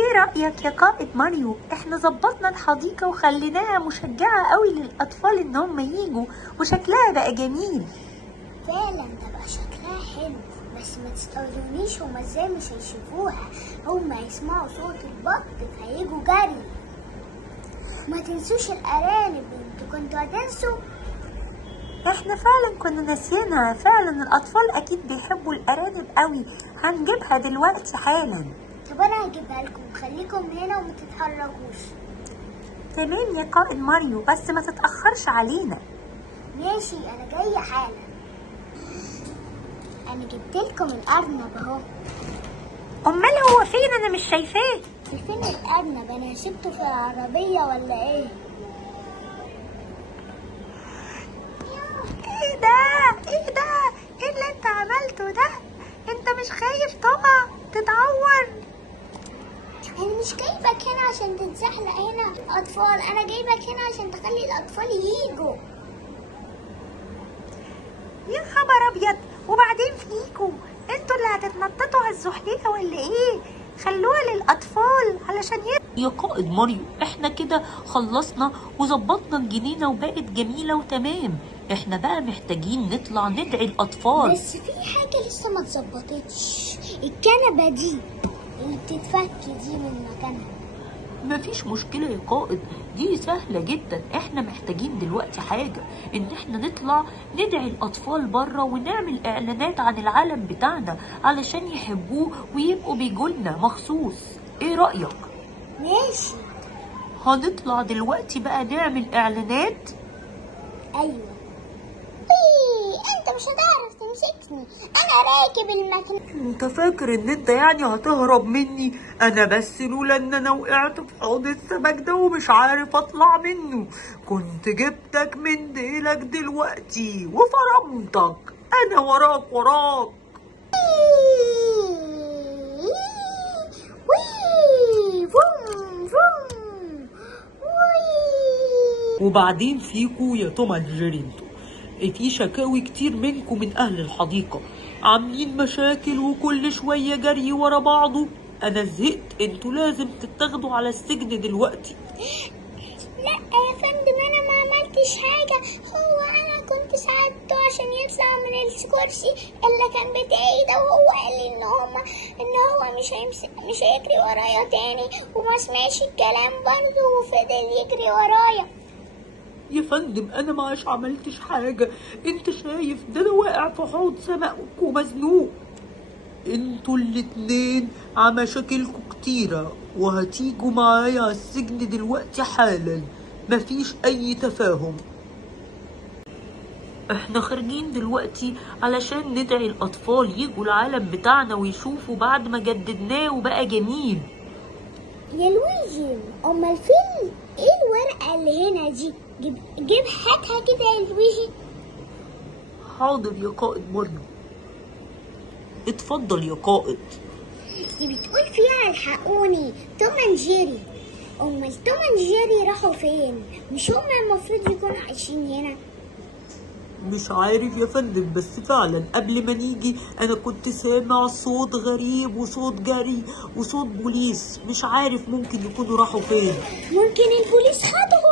ايه رأيك يا قائد ماريو؟ احنا ظبطنا الحديقة وخليناها مشجعة قوي للأطفال ان هم ييجوا، وشكلها بقى جميل. فعلا ده بقى شكلها حلو، بس ما تستغربونيش هما ازاي مش هيشوفوها. هما يسمعوا صوت البط فهيجوا جري. ما تنسوش الأرانب، انتوا كنتوا هتنسوا؟ احنا فعلا كنا ناسيينها، فعلا الأطفال أكيد بيحبوا الأرانب قوي، هنجيبها دلوقتي حالا. طب أنا هجيبها لكم، خليكم هنا وما تتحركوش. تمام يا قائد ماريو، بس ما تتأخرش علينا. ماشي، أنا جاية حالا. أنا جبت لكم الأرنب أهو. أمال هو فين؟ أنا مش شايفاه. فين الأرنب؟ أنا سبته في العربية ولا إيه؟ ايه ده؟ ايه ده؟ ايه اللي انت عملته ده؟ انت مش خايف طبعا تتعور؟ أنا مش جايبك هنا عشان تتزحلق هنا أطفال، أنا جايبك هنا عشان تخلي الأطفال ييجوا. يا خبر أبيض، وبعدين فيكوا انتوا اللي هتتنططوا على الزحليقة ولا ايه؟ خلوها للأطفال علشان يا قائد ماريو، احنا كده خلصنا وظبطنا الجنينة وبقت جميلة وتمام. احنا بقى محتاجين نطلع ندعي الأطفال. بس في حاجة لسه ما اتظبطتش، الكنبة دي اللي بتتفك دي من مكانها. مفيش مشكلة يا قائد، دي سهلة جدا. احنا محتاجين دلوقتي حاجة، ان احنا نطلع ندعي الأطفال بره ونعمل اعلانات عن العالم بتاعنا علشان يحبوه ويبقوا بيجولنا مخصوص. ايه رأيك؟ ماشي. هنطلع دلوقتي بقى نعمل اعلانات. ايوه. انت مش هتعرف تمسكني، انا راكب المكنة. انت فاكر ان انت يعني هتهرب مني؟ انا بس لولا ان انا وقعت في حوض السمك ده ومش عارف اطلع منه كنت جبتك من ديلك دلوقتي وفرمتك. انا وراك وراك. وبعدين فيكو يا توم اند جيري، انتوا في شكاوي كتير منكم من اهل الحديقة، عاملين مشاكل وكل شوية جري ورا بعضه. انا زهقت، انتوا لازم تتاخدوا على السجن دلوقتي. لا يا فندم، انا ما عملتش حاجة، هو انا كنت ساعدته عشان يطلع من الكرسي اللي كان بتاعي ده، وهو قال لي ان هو مش هيجري ورايا تاني، وما سمعش الكلام برضه وفضل يجري ورايا. يا فندم انا مش عملتش حاجة، انت شايف ده انا واقع في حوض سمك ومزنوق. انتوا الاتنين مشاكلكوا كتيرة وهتيجوا معايا على السجن دلوقتي حالا، مفيش اي تفاهم. احنا خارجين دلوقتي علشان ندعي الاطفال يجوا العالم بتاعنا ويشوفوا بعد ما جددناه وبقى جميل. يا لويجي، امال فين ايه الورقة اللي هنا دي؟ جيب هاتها كده يا لويجي. حاضر يا قائد ماريو. اتفضل يا قائد. دي بتقول فيها الحقوني توم اند جيري. امال توم اند جيري راحوا فين؟ مش هما المفروض يكونوا عايشين هنا؟ مش عارف يا فندم، بس فعلا قبل ما نيجي انا كنت سامع صوت غريب وصوت جري وصوت بوليس، مش عارف ممكن يكونوا راحوا فين. ممكن البوليس خدهم.